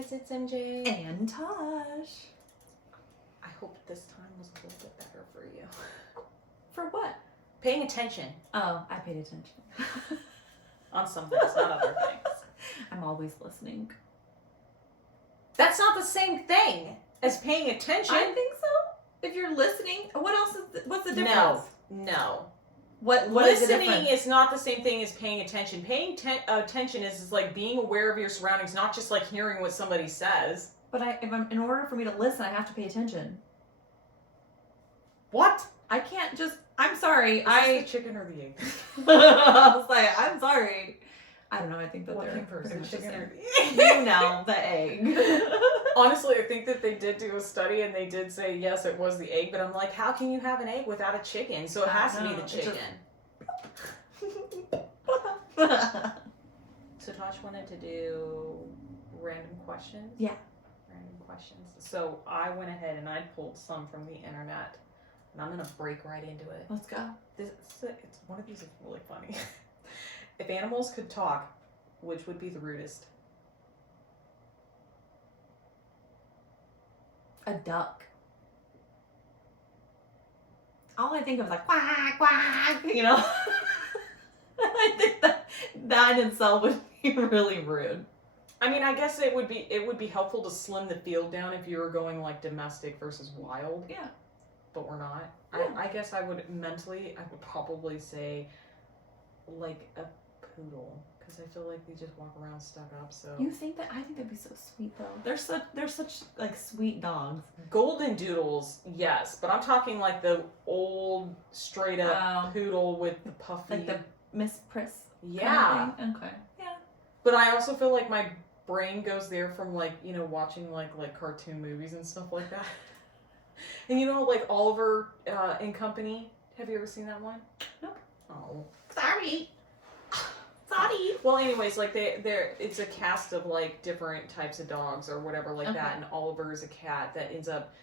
It's MJ. And Tosh. I hope this time was a little bit better for you. For what? Paying attention. Oh, I paid attention. On some things, not other things. I'm always listening. That's not the same thing as paying attention. I think so. If you're listening, what else is, what's the difference? No. What Listening is the difference? is not the same thing as paying attention. Paying attention is like being aware of your surroundings, not just like hearing what somebody says. But in order for me to listen, I have to pay attention. What? I can't just. I'm sorry. Is this the chicken or the egg? I was like, I'm sorry. I don't know. I think that What they're came first, pretty the much the chicken same. or the egg? You know, the egg. Honestly, I think that they did do a study and they did say yes, it was the egg. But I'm like, how can you have an egg without a chicken? So it has to be the chicken. So Tosh wanted to do random questions. Yeah. Random questions. So I went ahead and I pulled some from the internet, and I'm gonna break right into it. Let's go. It's one of these is really funny. If animals could talk, which would be the rudest? A duck. All I think of is like quack quack. You know. I think that in itself would be really rude. I mean, I guess it would be helpful to slim the field down if you were going like domestic versus wild. Yeah. But we're not. Yeah. I guess I would probably say like a poodle, because I feel like they just walk around stuck up. So You think that? I think that'd be so sweet though. They're such like sweet dogs. golden doodles, yes, but I'm talking like the old straight up poodle with the puffy, Like the Miss Priss. yeah. Kind of thing? Okay. Yeah. But I also feel like my brain goes there from like, you know, watching like cartoon movies and stuff like that. And you know, like Oliver and Company. Have you ever seen that one? Nope. Oh, Sorry. Sorry. well, anyways, like it's a cast of like different types of dogs or whatever like that, and Oliver is a cat that ends up,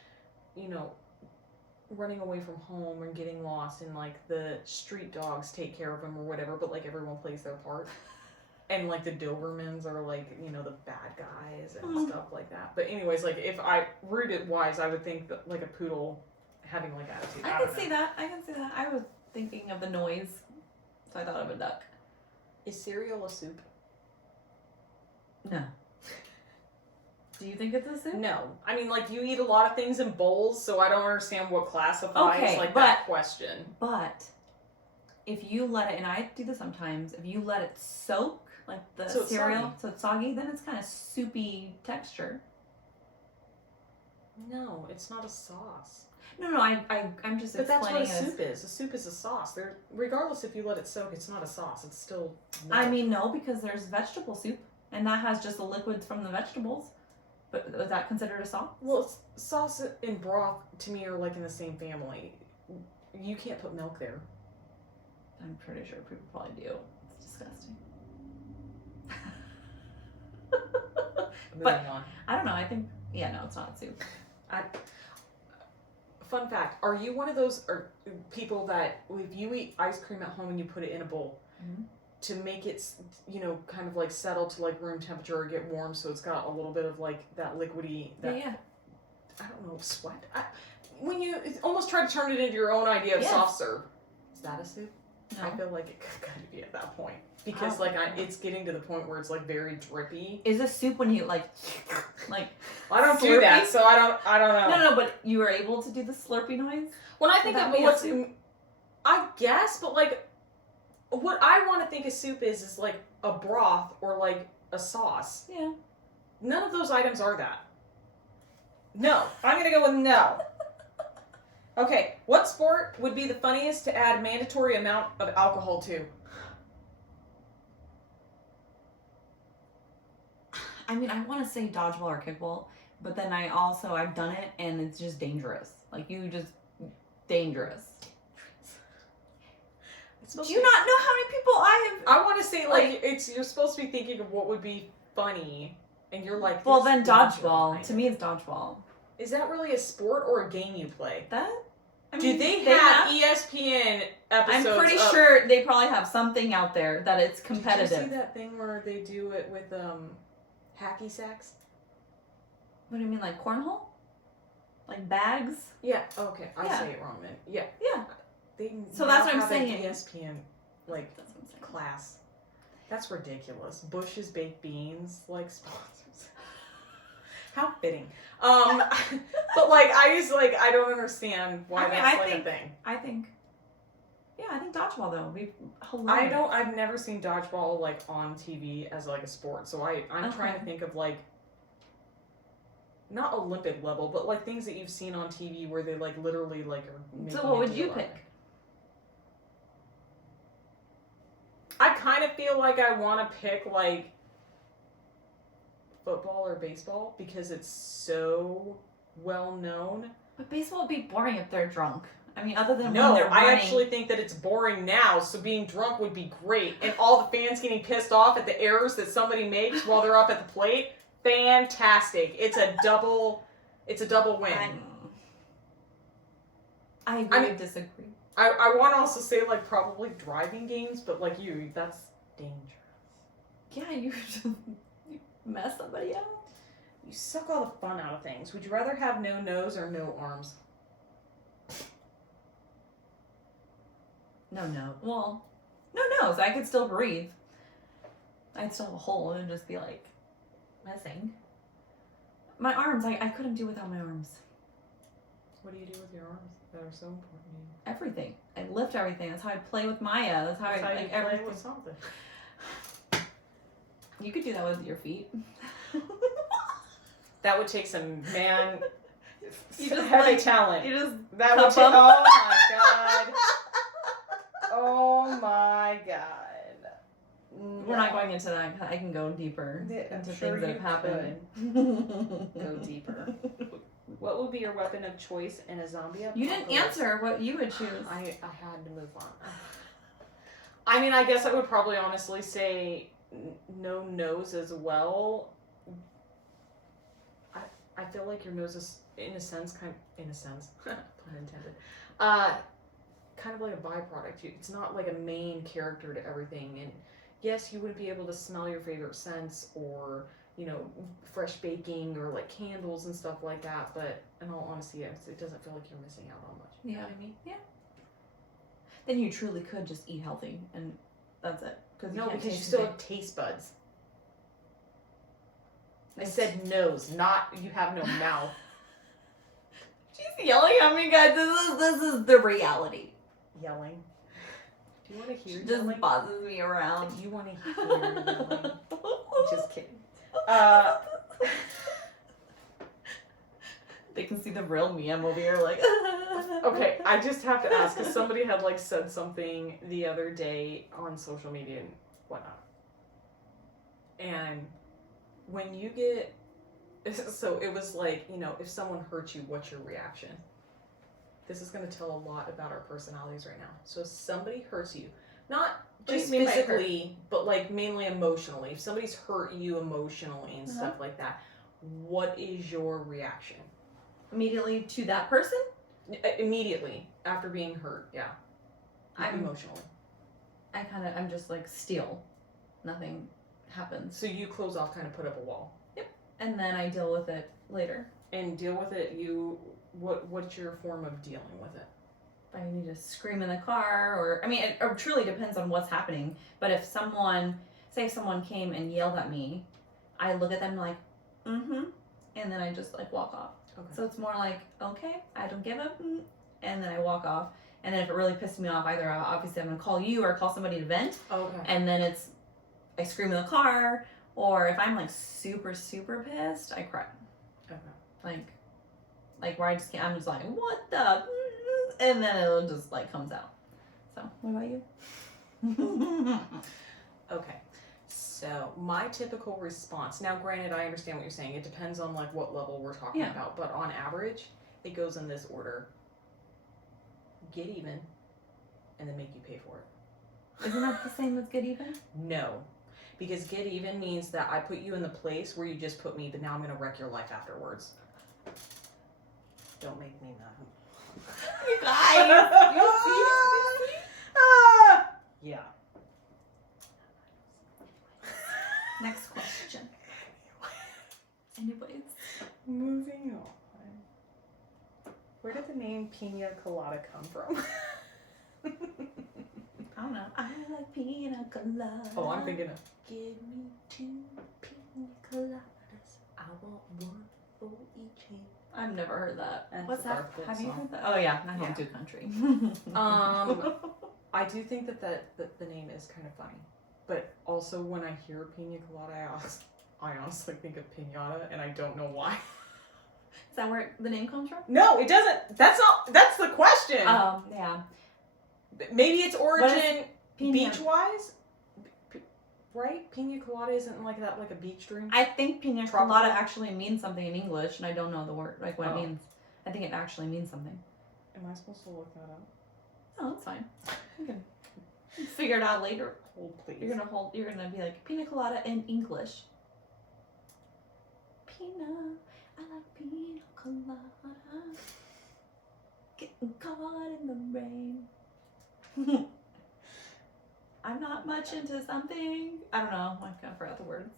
you know, running away from home and getting lost, and like the street dogs take care of him or whatever, but like everyone plays their part. And like the Dobermans are like, you know, the bad guys and stuff like that. But anyways, like if I rooted wise, I would think that like a poodle having like attitude. I can see that. I was thinking of the noise, so I thought of a duck. Is cereal a soup? No. Do you think it's a soup? No. I mean, like you eat a lot of things in bowls, so I don't understand what classifies that question. But if you let it, and I do this sometimes, if you let it soak, like the So it's cereal, soggy. so it's soggy, then it's kind of soupy texture. No, it's not a sauce. No, I'm just But that's what explaining a it as... soup is. A soup is a sauce. Regardless if you let it soak, it's not a sauce. It's still milk. I mean, no, because there's vegetable soup, and that has just the liquids from the vegetables. But is that considered a sauce? Well, sauce and broth to me are like in the same family. You can't put milk there. I'm pretty sure people probably do. It's disgusting. Moving on. I don't know. I think, yeah, no, it's not soup. Fun fact: are you one of those people that if you eat ice cream at home and you put it in a bowl to make it, you know, kind of like settle to like room temperature or get warm, so it's got a little bit of like that liquidy, that Yeah. I don't know, sweat. When you almost try to turn it into your own idea of soft serve, is that a soup? No. I feel like it could kind of be at that point because it's getting to the point where it's like very drippy. Is a soup when you like I don't do that, Slurpee? so I don't know. No, but you were able to do the slurpy noise? When I think Would that of be a what's, soup? I guess, but like, what I want to think of soup is like a broth or like a sauce. Yeah. None of those items are that. No, I'm gonna go with no. Okay, what sport would be the funniest to add mandatory amount of alcohol to? I mean, I want to say dodgeball or kickball, but then I've done it and it's just dangerous. Like, dangerous. Do you not know how many people I have? I want to say like you're supposed to be thinking of what would be funny, and you're like, Well, then danger dodgeball. behind To it. me, it's dodgeball. Is that really a sport or a game you play? Do they have ESPN episodes? I'm pretty sure they probably have something out there that it's competitive. Did you see that thing where they do it with hacky sacks? What do you mean, like cornhole? Like bags? Yeah. Okay, I Yeah. say it wrong then. Yeah. Yeah. They So now that's what I'm have an saying. ESPN like That's what I'm saying. class. That's ridiculous. Bush's baked beans like sponsors. How fitting. But like I don't understand why I mean, that's I like think- a thing. I think dodgeball though would be hilarious. I've never seen dodgeball like on TV as like a sport, so I'm trying to Okay. think of like not Olympic level, but like things that you've seen on TV where they like literally like are making So what it would to you the pick? Olympic. I kind of feel like I want to pick like football or baseball because it's so well known. But baseball would be boring if they're drunk. I mean, other than when No, they're I running. actually think that it's boring now, so being drunk would be great. And all the fans getting pissed off at the errors that somebody makes while they're up at the plate, fantastic. It's a double win. I I really mean- disagree. I want to also say like probably driving games, but like that's dangerous. Yeah, you mess somebody up. You suck all the fun out of things. Would you rather have no nose or no arms? No. Well, no nose. I could still breathe. I'd still have a hole and just be like messing. My arms, I couldn't do without my arms. What do you do with your arms that are so important to you? Everything. I lift everything. That's how I play with Maya. That's how That's I how like you play everything. with something. You could do that with your feet. That would take some man You just heavy like- talent. You just That would cup take. 'em. Oh my god. Oh my god. We're not going into that. I can go deeper Yeah, I'm into sure things that you have happened. Go deeper. What would be your weapon of choice in a zombie apocalypse? You didn't answer what you would choose. I had to move on. I mean, I guess I would probably honestly say no nose as well. I feel like your nose is, in a sense, pun intended, kind of like a byproduct. It's not like a main character to everything. And yes, you wouldn't be able to smell your favorite scents or, fresh baking or like candles and stuff like that. But in all honesty, it doesn't feel like you're missing out on much. You know what I mean? Yeah. Then you truly could just eat healthy, and that's it. No, because you still have taste buds. I said nose, not you have no mouth. She's yelling at me, guys. This is the reality. Yelling. Do you want to hear She just yelling? bosses me around. Do you want to hear yelling? Just kidding. They can see the real me. I'm over here like. Okay, I just have to ask because somebody had like said something the other day on social media and whatnot. And when you get, so it was like, if someone hurts you, what's your reaction? This is going to tell a lot about our personalities right now. So if somebody hurts you, not What do you just mean by hurt? physically, but like mainly emotionally. If somebody's hurt you emotionally and stuff like that, what is your reaction? Immediately to that person? Immediately after being hurt, yeah. Emotionally. I'm just like steel. Nothing happens. So you close off, kind of put up a wall. And then I deal with it later. And deal with it, what's your form of dealing with it? I need to scream in the car, or I mean, it truly depends on what's happening. But if someone came and yelled at me, I look at them like, and then I just like walk off. Okay. So it's more like, okay, I don't give up, and then I walk off. And then if it really pisses me off, either obviously I'm gonna call you or call somebody to vent, Okay. and then I scream in the car, or if I'm like super super pissed, I cry. Okay. Like where I'm just like, what the, and then it just like comes out. So what about you? Okay. So my typical response, now granted I understand what you're saying, it depends on like what level we're talking Yeah. about, but on average, it goes in this order. Get even, and then make you pay for it. Isn't that the same as get even? No. Because get even means that I put you in the place where you just put me, but now I'm going to wreck your life afterwards. Don't make me mad. You guys, you see? Yeah. Next question. Anyways. Moving on. Where did the name Pina Colada come from? I don't know. I like pina colada. Oh, I'm thinking of. Give me 2 pina coladas. I want 1 for each hand. I've never heard that. That's What's a that? Garfield Have you song. heard that? Oh yeah, I home Yeah. to country. I do think that the name is kind of funny, but also when I hear Pina Colada, I honestly think of pinata, and I don't know why. Is that where the name comes from? No, it doesn't. That's the question. Yeah. Maybe its origin Pina? beach-wise, right? Pina Colada isn't like that, like a beach drink. I think pina Tropical? colada actually means something in English, and I don't know the word, like what Oh. it means. I think it actually means something. Am I supposed to look that up? Oh, that's fine. You can figure it out later. Hold, please. You're gonna be like pina colada in English. Pina, I like pina colada. Getting caught in the rain. I'm not much into something. I don't know. I kind of forgot the words.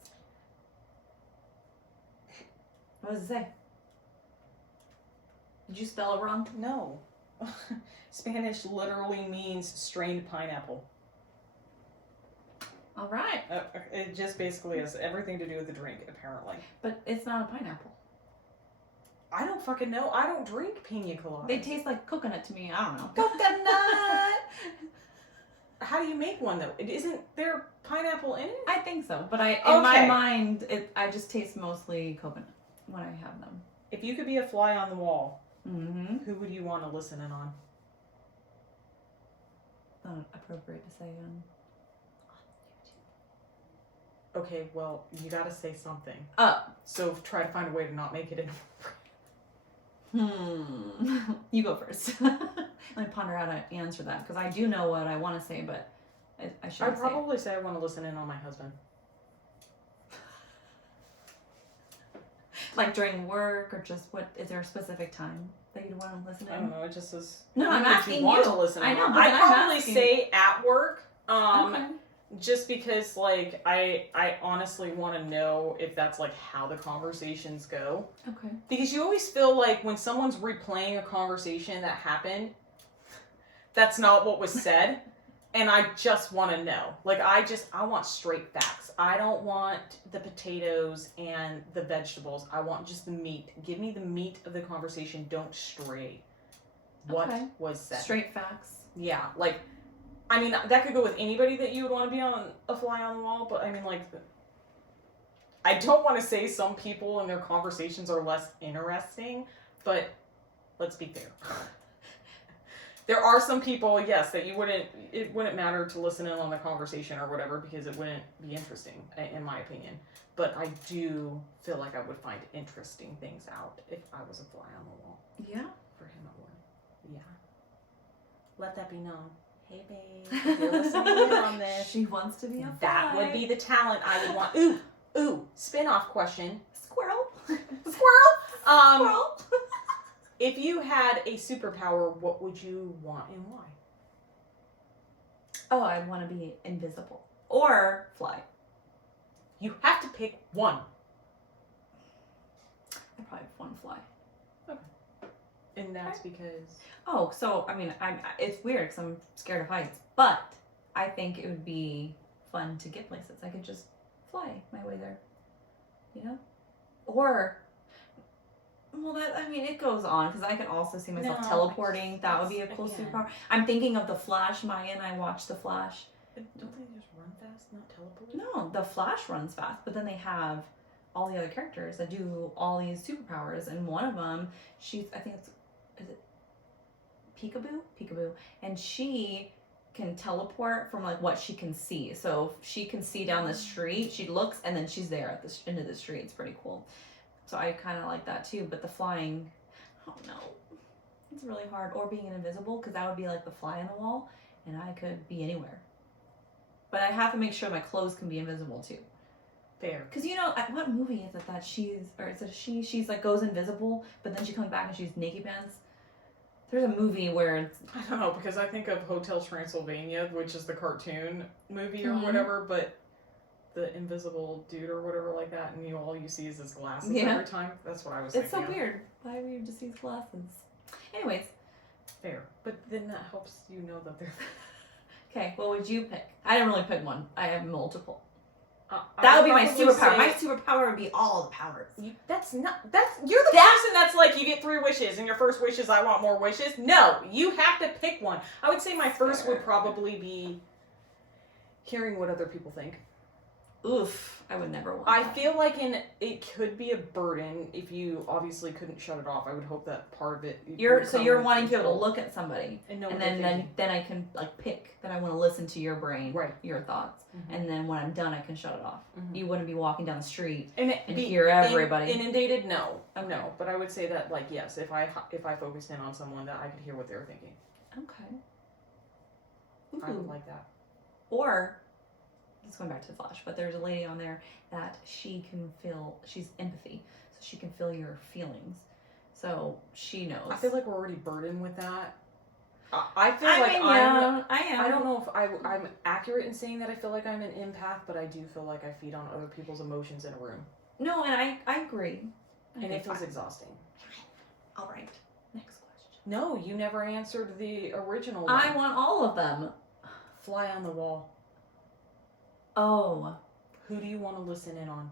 What does it say? Did you spell it wrong? No. Spanish literally means strained pineapple. All right. It just basically has everything to do with the drink, apparently. But it's not a pineapple. I don't fucking know. I don't drink pina coladas. They taste like coconut to me. I don't know. coconut. How do you make one though? Isn't there pineapple in it? I think so, but in my mind, I just taste mostly coconut when I have them. If you could be a fly on the wall, Mm-hmm. who would you want to listen in on? Not appropriate to say on YouTube. Okay, well, you gotta say something. Oh. So try to find a way to not make it in. You go first. Let me ponder how to answer that, because I do know what I want to say, but I shouldn't I'd probably say I want to listen in on my husband. Like during work, or just what? Is there a specific time that you'd want to listen in? I don't know. It just says. No, who I'm would asking want you. to listen. I know, in on? but I'd I'm probably asking. say at work. Okay. Just because, like, I honestly want to know if that's like how the conversations go. Okay. Because you always feel like when someone's replaying a conversation that happened, that's not what was said. And I just want to know. Like, I want straight facts. I don't want the potatoes and the vegetables. I want just the meat. Give me the meat of the conversation. Don't stray. What was said? Straight facts. Yeah, like, I mean, that could go with anybody that you would want to be on a fly on the wall, but I mean, like, I don't want to say some people and their conversations are less interesting, but let's be fair. There are some people, yes, that it wouldn't matter to listen in on the conversation or whatever because it wouldn't be interesting, in my opinion. But I do feel like I would find interesting things out if I was a fly on the wall. Yeah. For him, I would. Yeah. Let that be known. Hey, babe, if you're listening in on this. She wants to be a That fly. would be the talent I would want. Ooh, spin-off question. Squirrel. Squirrel! Squirrel. If you had a superpower, what would you want and why? Oh, I'd want to be invisible. Or fly. You have to pick one. I'd probably have one fly. And that's because... Oh, so, I mean, it's weird because I'm scared of heights. But I think it would be fun to get places. I could just fly my way there. You know? Or... Well, it goes on, because I could also see myself teleporting. That would be a cool superpower. I'm thinking of The Flash. Maya and I watched The Flash. Don't they just run fast, not teleport? No, The Flash runs fast, but then they have all the other characters that do all these superpowers, and one of them, is it Peekaboo? And she can teleport from, like, what she can see. So if she can see down the street, she looks, and then she's there at the end of the street. It's pretty cool. So I kind of like that too, but the flying, I don't know. It's really hard. Or being invisible, because that would be like the fly on the wall, and I could be anywhere. But I have to make sure my clothes can be invisible too. Fair. Because what movie is it that she's like goes invisible, but then she comes back and she's naked pants? There's a movie where it's... I don't know, because I think of Hotel Transylvania, which is the cartoon movie or Mhm. whatever, but the invisible dude or whatever like that, and all you see is his glasses Yeah. every time. That's what I was It's so thinking. weird. Why would you just use glasses? Anyways. Fair. But then that helps you know that they're... Okay, what would you pick? I didn't really pick one. I have multiple. I That would be my probably superpower. say- My superpower would be all the powers. You're the person that's like, you get 3 wishes, and your first wish is, I want more wishes. No, you have to pick one. I would say my first would probably be hearing what other people think. Oof, I would never want I that. feel like it could be a burden if you obviously couldn't shut it off. I would hope that part of it... You're wanting to be able to look at somebody, and know and what they're then thinking. I can like pick that I want to listen to your brain, Right. your thoughts, Mhm. and then when I'm done, I can shut it off. Mhm. You wouldn't be walking down the street And and hear everybody. Inundated? No. Okay. No. But I would say that, like, yes, if I focused in on someone, that I could hear what they were thinking. Okay. I Ooh. would like that. Or, let's go back to the Flash, but there's a lady on there that she's empathy, so she can feel your feelings. So she knows. I feel like we're already burdened with that. I feel I like mean, I'm... I am. I don't know if I'm accurate in saying that I feel like I'm an empath, but I do feel like I feed on other people's emotions in a room. No, and I agree. And it feels exhausting. All right. Next question. No, you never answered the original one. I want all of them. Fly on the wall. Oh. Who do you want to listen in on?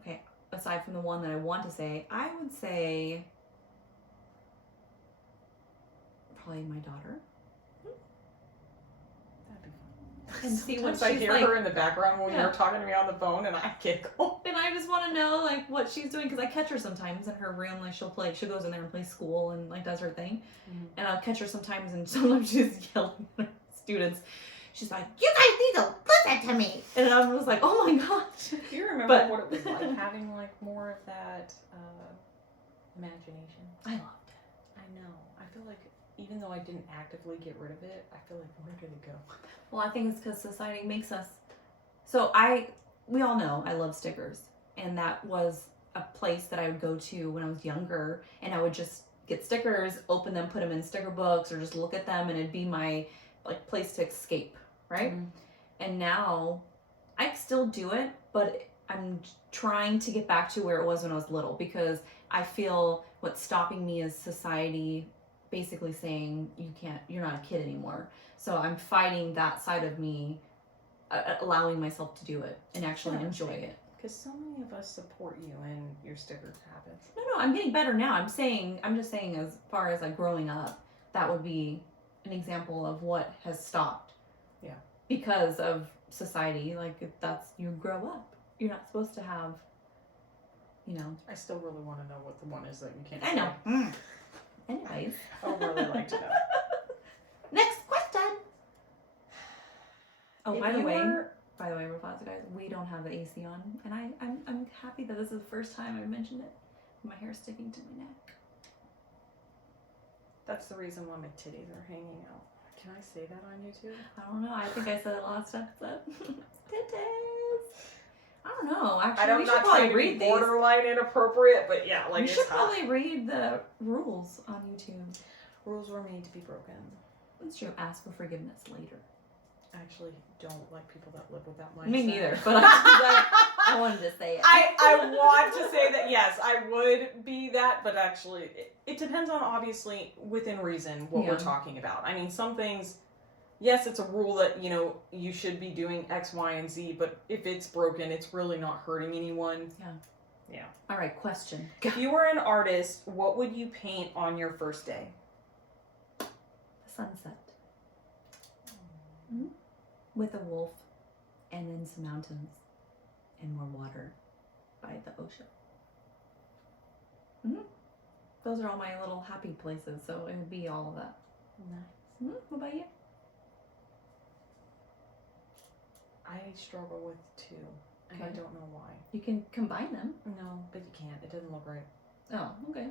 Okay. Aside from the one that I want to say, I would say probably my daughter. That'd be fun. And see what Sometimes I she's hear like. her in the background when Yeah. you're talking to me on the phone, and I giggle. And I just want to know like what she's doing because I catch her sometimes in her room. Like she goes in there and plays school and like does her thing. Mhm. And I'll catch her sometimes, and sometimes she's yelling at her students. She's like, "You guys need to listen to me," and I was like, "Oh my gosh!" Do you remember But- what it was like having like more of that imagination? I loved it. I know. I feel like even though I didn't actively get rid of it, I feel like where did it go? Well, I think it's because society makes us. So we all know I love stickers, and that was a place that I would go to when I was younger, and I would just get stickers, open them, put them in sticker books, or just look at them, and it'd be my like place to escape, right? Mhm. And now I still do it, but I'm trying to get back to where it was when I was little because I feel what's stopping me is society basically saying you're not a kid anymore. So I'm fighting that side of me, allowing myself to do it and actually enjoy it. Because so many of us support you in your sticker habits. No, I'm getting better now. I'm just saying as far as like growing up, that would be an example of what has stopped. Yeah. Because of society, like you grow up. You're not supposed to have, I still really want to know what the one is that you can't I say. know. Anyways. I would really like to know. Next question. Oh, If by the you way, were- Rafaza guys, we don't have the AC on, and I'm happy that this is the first time I've mentioned it. My hair's sticking to my neck. That's the reason why my titties are hanging out. Can I say that on YouTube? I don't know. I think I said it last episode. Titties. I don't know. Actually, I don't we should not probably trying to be read these. borderline inappropriate, but yeah, like We it's should hot. probably read the rules on YouTube. Rules were made to be broken. It's true. Ask for forgiveness later. I actually don't like people that live with that mindset. Me neither. But I wanted to say it. I want to say that yes, I would be that, but actually, it depends on obviously within reason what we're Yeah. talking about. I mean, some things, yes, it's a rule that you should be doing X, Y, and Z, but if it's broken, it's really not hurting anyone. Yeah. All right. Question. If you were an artist, what would you paint on your first day? The sunset. Mm-hmm. With a wolf, and then some mountains, and more water by the ocean. Mm-hmm. Those are all my little happy places, so it would be all of that. Nice. Mm-hmm. What about you? I struggle with two, and I Okay. don't know why. You can combine them. No, but you can't. It doesn't look right. Oh, okay.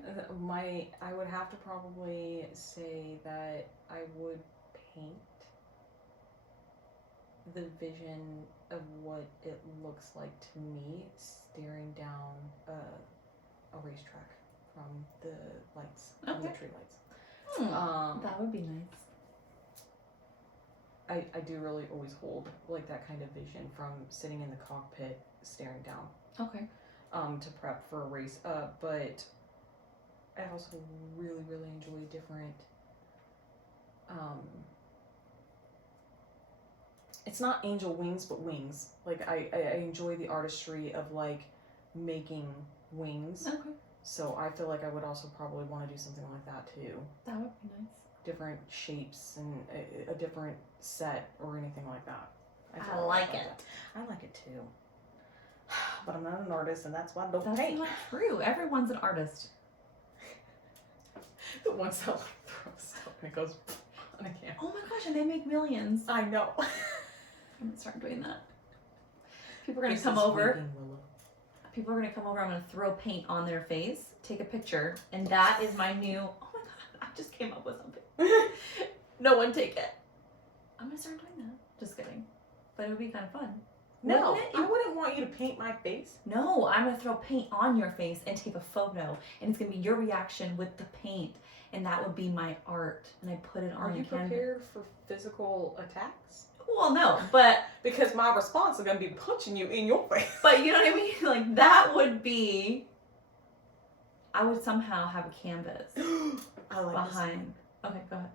I would have to probably say that I would paint the vision of what it looks like to me staring down a racetrack from the lights, from the Okay. tree lights. That would be nice. I do really always hold like that kind of vision from sitting in the cockpit staring down. Okay. To prep for a race. But I also really, really enjoy different. It's not angel wings, but wings. Like I enjoy the artistry of like making wings. Okay. So I feel like I would also probably want to do something like that too. That would be nice. Different shapes and a different set or anything like that. I like it. I like it too. But I'm not an artist, and that's why I don't That's paint. not true. Everyone's an artist. The ones that like throw stuff and it goes on a camera. Oh my gosh, and they make millions. I know. I'm gonna start doing that. People are gonna come over. People are gonna come over. I'm gonna throw paint on their face, take a picture, and that is my new. Oh my god! I just came up with something. No one take it. I'm gonna start doing that. Just kidding. But it would be kind of fun. No, I wouldn't want you to paint my face. No, I'm gonna throw paint on your face and take a photo, and it's gonna be your reaction with the paint, and that would be my art. And I put it on. Are you canvas. prepared for physical attacks? Well, no, but because my response is gonna be punching you in your face. But you know what I mean? Like that would be. I would somehow have a canvas I like behind. Okay, go ahead.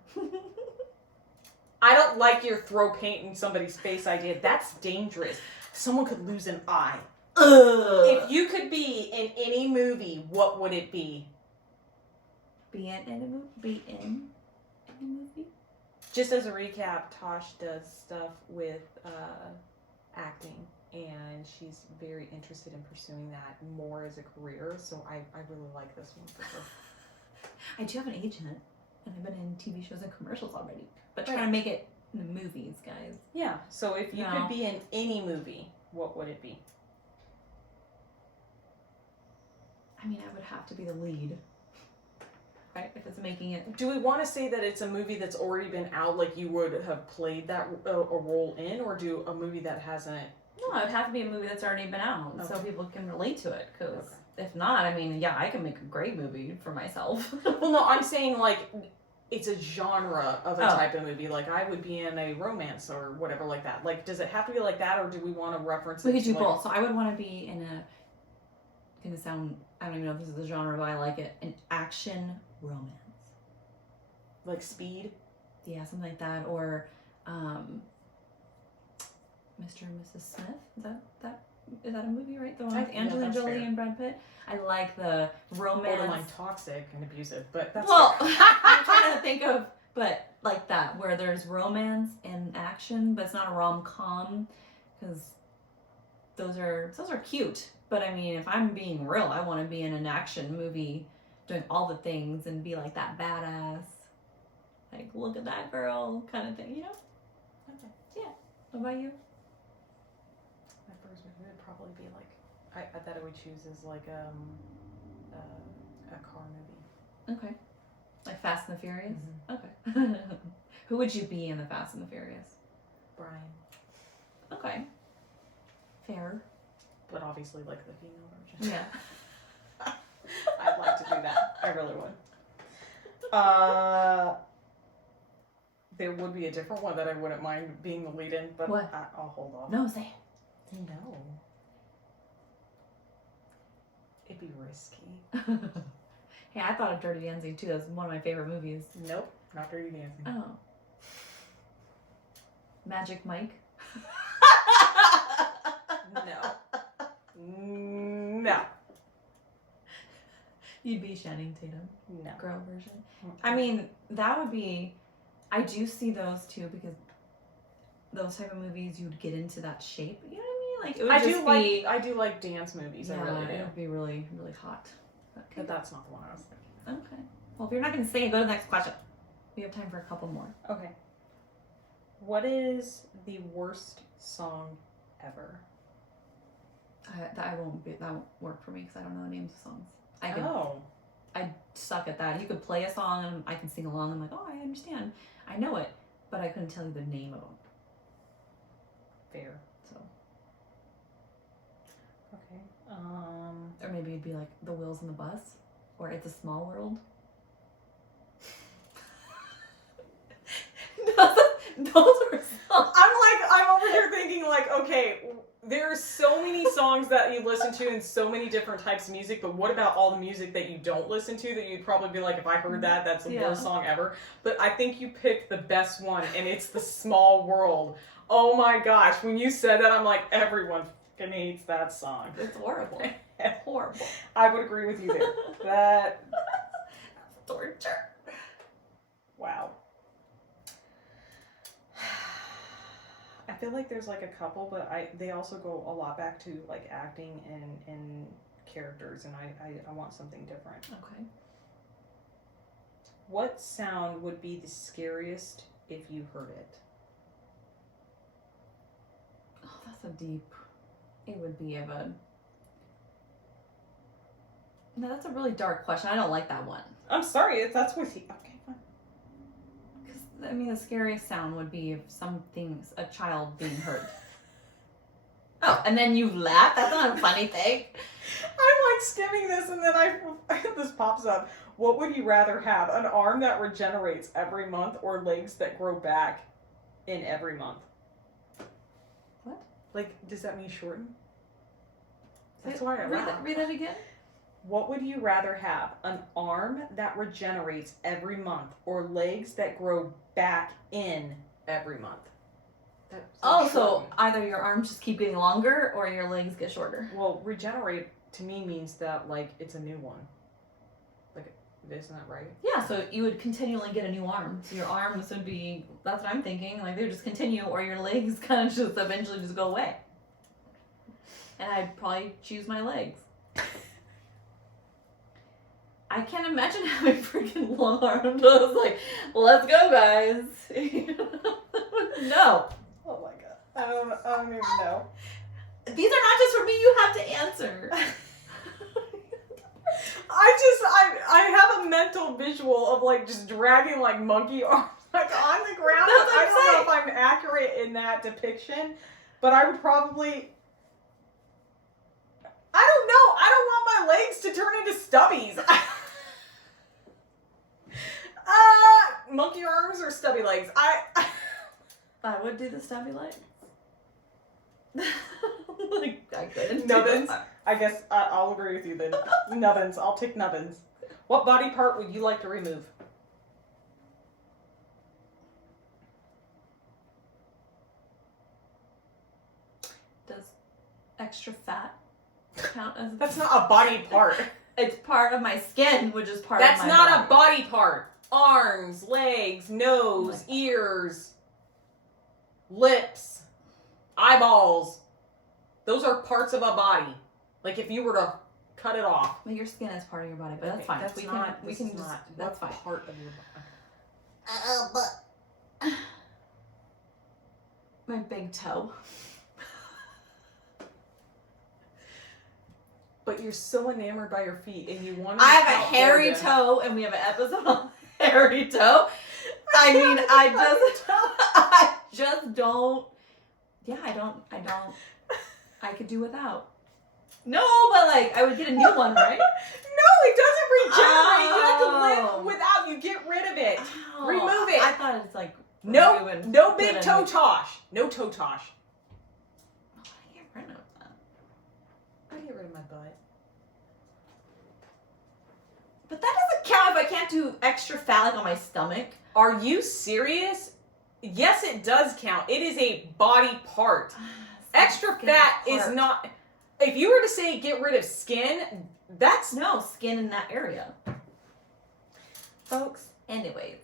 I don't like your throw paint in somebody's face idea. That's dangerous. Someone could lose an eye. If you could be in any movie, what would it be? Be in a movie? Be in a movie? Just as a recap, Tosh does stuff with acting, and she's very interested in pursuing that more as a career, so I really like this one for her. I do have an agent, and I've been in TV shows and commercials already, but trying to make it in the movies, guys. Yeah, so if you could be in any movie, what would it be? I mean, I would have to be the lead. Right? If it's making it. Do we want to say that it's a movie that's already been out, like you would have played that a role in, or do a movie that hasn't? No, it would have to be a movie that's already been out, so people can relate to it. Because if not, I mean, yeah, I can make a great movie for myself. Well, no, I'm saying like it's a genre of a type of movie. Like I would be in a romance or whatever like that. Like, does it have to be like that, or do we want to reference? We could do both. So I would want to be in a. Gonna sound. I don't even know if this is the genre, but I like it. An action romance. Like Speed? Yeah, something like that. Or Mr. and Mrs. Smith. Is that a movie, right? The one with Angelina Jolie and Brad Pitt? I like the romance. Borderline toxic and abusive, but that's I'm trying to think of, but like that, where there's romance and action, but it's not a rom-com, because those are cute. But I mean, if I'm being real, I want to be in an action movie doing all the things and be like that badass, like, look at that girl kind of thing, you know? Okay. Yeah. What about you? My first movie would probably be like, I thought I would choose as like a car movie. Okay. Like Fast and the Furious? Mm-hmm. Okay. Who would you be in the Fast and the Furious? Brian. Okay. Fair. But obviously like the female version. Yeah. I'd like to do that. I really would. There would be a different one that I wouldn't mind being the lead in, but what? I'll hold off. No, say it. No. It'd be risky. Hey, I thought of Dirty Dancing too. That's one of my favorite movies. Nope, not Dirty Dancing. Oh. Magic Mike? No. No. You'd be Channing Tatum. No. Girl version. I mean, that would be. I do see those too, because those type of movies, you'd get into that shape. You know what I mean? Like it would be. I do like dance movies. Yeah, I really do. it would be really, really hot. Okay. But that's not the one I was thinking. Okay. Well, if you're not going to say it, go to the next question. We have time for a couple more. Okay. What is the worst song ever? That won't work for me because I don't know the names of songs. I suck at that. You could play a song and I can sing along. I'm like, oh, I understand. I know it, but I couldn't tell you the name of them. Fair. So. Okay. Or maybe it'd be like The Wheels on the Bus, or It's a Small World. Those are songs. There are so many songs that you listen to and so many different types of music, but what about all the music that you don't listen to that you'd probably be like, if I heard that, that's the worst song ever. But I think you picked the best one, and it's The Small World. Oh my gosh, when you said that, I'm like, everyone fucking hates that song. It's horrible. Horrible. I would agree with you there. That... torture. Wow. I feel like there's like a couple, but they also go a lot back to like acting and characters, and I want something different. Okay. What sound would be the scariest if you heard it? Oh, that's a deep. It would be of a. No, that's a really dark question. I don't like that one. I'm sorry, that's with you. Okay, fine. Because I mean, the scariest sound would be if a child being hurt. Oh, and then you laugh? That's not a funny thing. I'm like skimming this, and then this pops up. What would you rather have? An arm that regenerates every month, or legs that grow back in every month? What? Like, does that mean shorten? That's why I laugh. Read that again. What would you rather have? An arm that regenerates every month, or legs that grow back in every month? So either your arms just keep getting longer or your legs get shorter. Well, regenerate to me means that, like, it's a new one. Like, isn't that right? Yeah, so you would continually get a new arm. So your arms would be, that's what I'm thinking, like they would just continue, or your legs kind of just eventually just go away. And I'd probably choose my legs. I can't imagine having freaking long arms. I was like, let's go, guys. No. Oh my god. I don't even know. These are not just for me, you have to answer. I have a mental visual of like just dragging like monkey arms like on the ground. I don't know if I'm accurate in that depiction, but I would probably... I don't know. I don't want my legs to turn into stubbies. Monkey arms or stubby legs? I would do the stubby legs. Like, I couldn't. Nubbins? I guess I'll agree with you then. Nubbins. I'll take nubbins. What body part would you like to remove? Does extra fat count as... That's not a body part. It's part of my skin, which is part of my body. That's not a body part. Arms, legs, nose, ears, lips, eyeballs. Those are parts of a body. Like if you were to cut it off. Well, your skin is part of your body, but that's fine. We can just. That's fine. Part of your body. But my big toe. But you're so enamored by your feet, and you want. I have a hairy toe, and we have an episode on hairy toe. I mean, I just don't. Yeah, I don't. I could do without. No, but like I would get a new one, right? No, it doesn't regenerate. You have to live without. You get rid of it. Oh, Remove it. I thought it's like no big toe tosh. No toe tosh. Oh, I get rid of that. I get rid of my butt. But that doesn't count if I can't do extra fat like on my stomach. Are you serious? Yes, it does count. It is a body part. Extra fat is not... If you were to say get rid of skin, that's... No, skin in that area. Folks, anyways.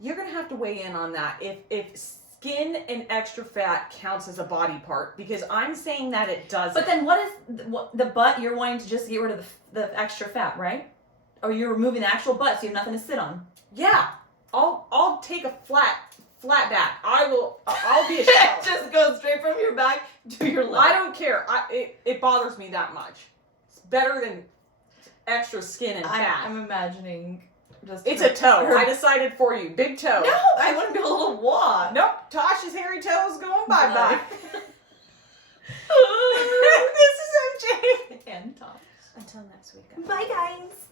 You're going to have to weigh in on that. If skin and extra fat counts as a body part, because I'm saying that it doesn't. But then what is... the butt, you're wanting to just get rid of the extra fat, right? Or you're removing the actual butt so you have nothing to sit on. Yeah. I'll take a flat back. I'll be a shell. It just goes straight from your back to your leg. I don't care. It bothers me that much. It's better than extra skin and fat. I'm imagining just... It's a toe. I decided for you. Big toe. No, I want to be a little wad. Nope. Tosh's hairy toes going bye-bye. This is MJ. and Tosh. Until next week. Bye, guys.